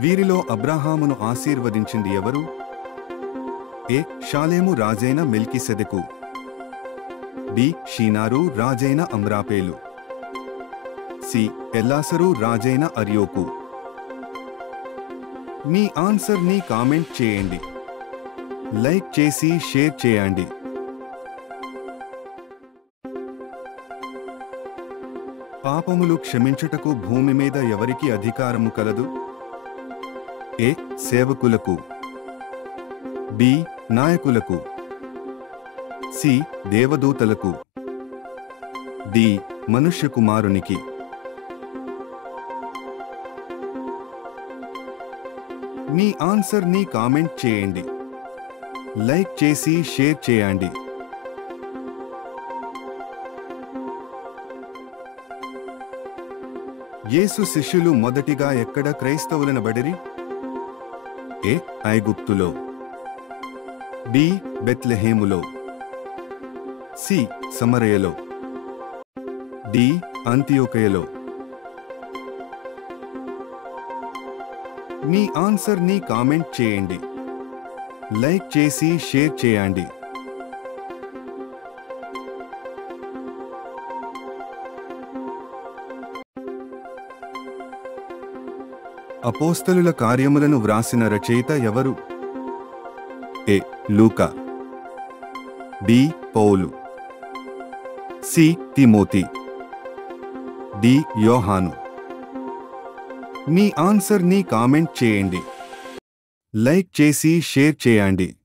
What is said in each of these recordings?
వీరిలో అబ్రాహామును ఆశీర్వదించింది ఎవరు? ఏ. షాలేము రాజైన మెల్కీసెదెకు. బి. షీనారు రాజైన అమ్రాపేలు. సి. ఎల్లాసరు రాజైన అర్యోకు. మీ ఆన్సర్ ని కామెంట్ చేయండి. లైక్ చేసి షేర్ చేయండి. పాపములు క్షమించుటకు భూమి మీద ఎవరికి అధికారము కలదు? ఏ. సేవకులకు. బి. నాయకులకు. సి. దేవదూతలకు. డి. మనుష్య కుమారునికి. మీ ఆన్సర్ ని కామెంట్ చేయండి. లైక్ చేసి షేర్ చేయండి. యేసు శిష్యులు మొదటిగా ఎక్కడ క్రైస్తవులనబడిరి? ఏ. ఐగుప్తులో. బి. బెత్లెహేములో. సి. సమరయలో. డి. అంతియోకయలో. మీ ఆన్సర్ ని కామెంట్ చేయండి. లైక్ చేసి షేర్ చేయండి. అపోస్తలుల కార్యములను వ్రాసిన రచయిత ఎవరు? ఏ. లూకా. బి. పౌలు. సి. తిమోతి. డి. యోహాను. మీ ఆన్సర్ ని కామెంట్ చేయండి. లైక్ చేసి షేర్ చేయండి.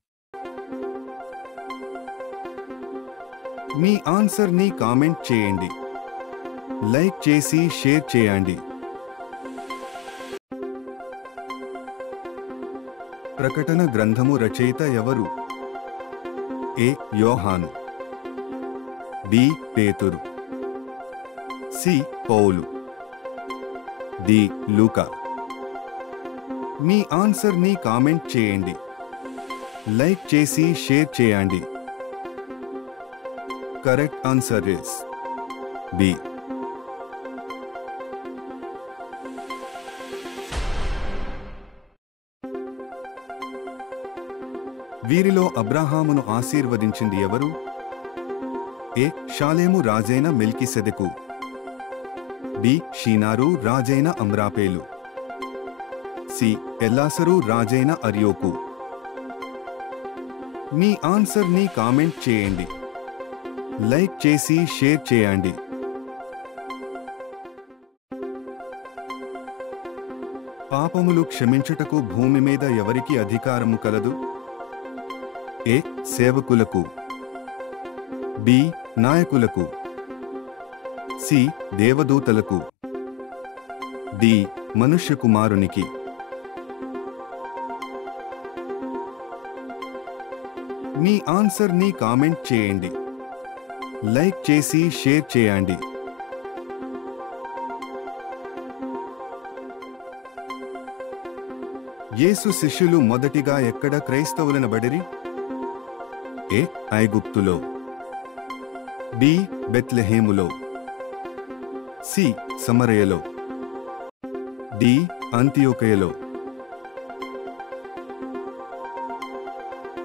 మీ ఆన్సర్ ని కామెంట్ చేయండి. లైక్ చేసి షేర్ చేయండి. ప్రకటన గ్రంథము రచయిత ఎవరు? A. Yohanu. B. Pethuru. C. Paulu. D. Luka. మీ ఆన్సర్ ని కామెంట్ చేయండి. లైక్ చేసి షేర్ చేయండి. Correct answer is B. వీరిలో అబ్రాహామును ఆశీర్వదించింది ఎవరు? ఏ. షాలేము రాజైన మెల్కీసెదెకు. బి. షీనారు రాజైన అమ్రాపేలు. సి. ఎల్లాసరు రాజైన అర్యోకు. మీ ఆన్సర్ ని కామెంట్ చేయండి. లైక్ చేసి షేర్ చేయండి. పాపములు క్షమించుటకు భూమి మీద ఎవరికి అధికారము కలదు? ఏ. సేవకులకు. బి. నాయకులకు. సి. దేవదూతలకు. డి. మనుష్య కుమారునికి. మీ ఆన్సర్ ని కామెంట్ చేయండి. లైక్ చేసి షేర్ చేయండి. యేసు శిష్యులు మొదటిగా ఎక్కడ క్రైస్తవులనబడిరి? ఏ. ఐగుప్తులో. బి. బెత్లెహేములో. సి. సమరయలో. డి. అంతియోకయలో.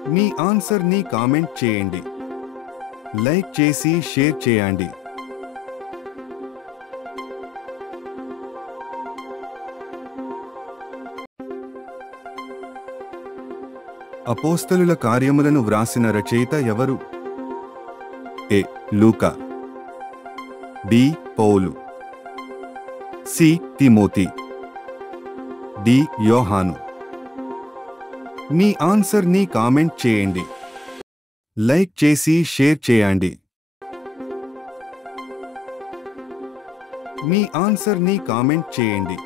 మీ ఆన్సర్ ని కామెంట్ చేయండి. లైక్ చేసి షేర్ చేయండి. అపోస్తలుల కార్యములను వ్రాసిన రచయిత ఎవరు? ఏ. లూకా. బి. పౌలు. సి. తిమోతి. డి. యోహాను. మీ ఆన్సర్ ని కామెంట్ చేయండి. లైక్ చేసి షేర్ చేయండి. మీ ఆన్సర్ ని కామెంట్ చేయండి.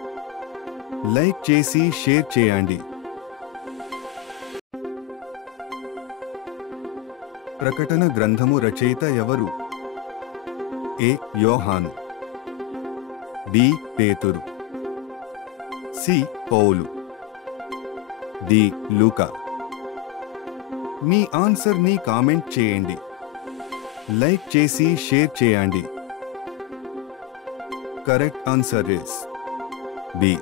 లైక్ చేసి షేర్ చేయండి. ప్రకటన గ్రంథము రచయిత ఎవరు? A. Yohanu. B. Pethuru. C. Paulu. D. Luka. మీ ఆన్సర్ ని కామెంట్ చేయండి. లైక్ చేసి షేర్ చేయండి. Correct answer is B.